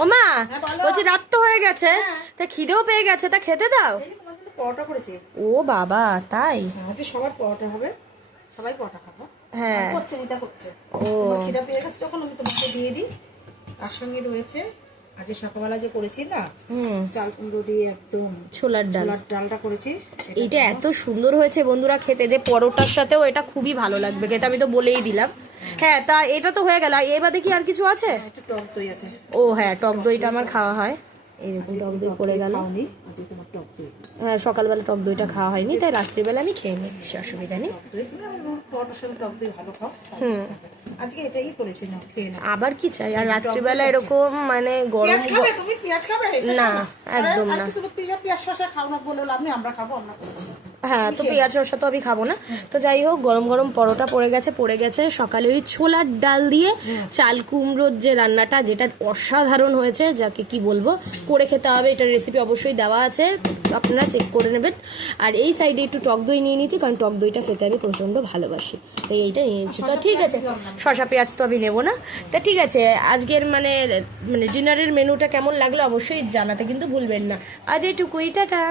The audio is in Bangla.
ও মা, বলছি রাত তো হয়ে গেছে, তা খিদেও পেয়ে গেছে, তা খেতে দাও। পরোটা করেছি। ও বাবা, তাই? আজকে সবার পরোটা হবে, সবাই পরোটা খাবো। হ্যাঁ। করছে নিতা করছে। ও আমার খিদা পেয়ে গেছে যখন আমি তোমাকে দিয়ে দিই। তার সঙ্গে রয়েছে আজকে সকালবেলা যে করেছি না, চাল কুমড়ো দিয়ে একদম ছোলার ডাল। ছোলার ডালটা করেছি। এইটা এত সুন্দর হয়েছে বন্ধুরা খেতে, যে পরোটার সাথেও এটা খুবই ভালো লাগবে খেতে, আমি তো বলেই দিলাম। হ্যাঁ, তা এটা তো হয়ে গেল, এবারে কি আর কিছু আছে? একটু টক দই আছে। ও হ্যাঁ, টক দইটা আমার খাওয়া হয়। এইরকম টক দই পড়ে গেল। আজকে তোমার টক দই। হ্যাঁ, সকালবেলা টক দইটা খাওয়া হয়নি, তাই রাত্রিবেলা আমি খেয়ে নিচ্ছি, অসুবিধা নেই। পরোটার সঙ্গে টক দই ভালো খাও। আজকে এটাই করেছি, না খেয়ে না। আবার কি চাই? আর রাত্রিবেলা এরকম মানে গরম পেঁয়াজ খাবে তুমি? পেঁয়াজ খাবে? না, একদম না। তুমি পেঁয়াজ শসা খাও না বলে লাভ নেই, আমরা খাবো, আমরা করেছি। হ্যাঁ, তো পেঁয়াজ রসা তো আমি খাবো না। তো যাই হোক, গরম গরম পরোটা পড়ে গেছে। সকালে ওই ছোলার ডাল দিয়ে চাল কুমড়োর যে রান্নাটা, যেটা অসাধারণ হয়েছে, যাকে কি বলবো, করে খেতে হবে। এটার রেসিপি অবশ্যই দেওয়া আছে, আপনারা চেক করে নেবেন। আর এই সাইডে একটু টক দই নিয়ে নিয়েছি, কারণ টক দইটা খেতে আমি প্রচণ্ড ভালোবাসি, তো এইটা নিয়ে নিয়েছি। তো ঠিক আছে, শসা পেঁয়াজ তো আমি নেবো না। তা ঠিক আছে, আজকের মানে ডিনারের মেনুটা কেমন লাগলো অবশ্যই জানাতে কিন্তু ভুলবেন না। আজ এইটুকুই, টাটা।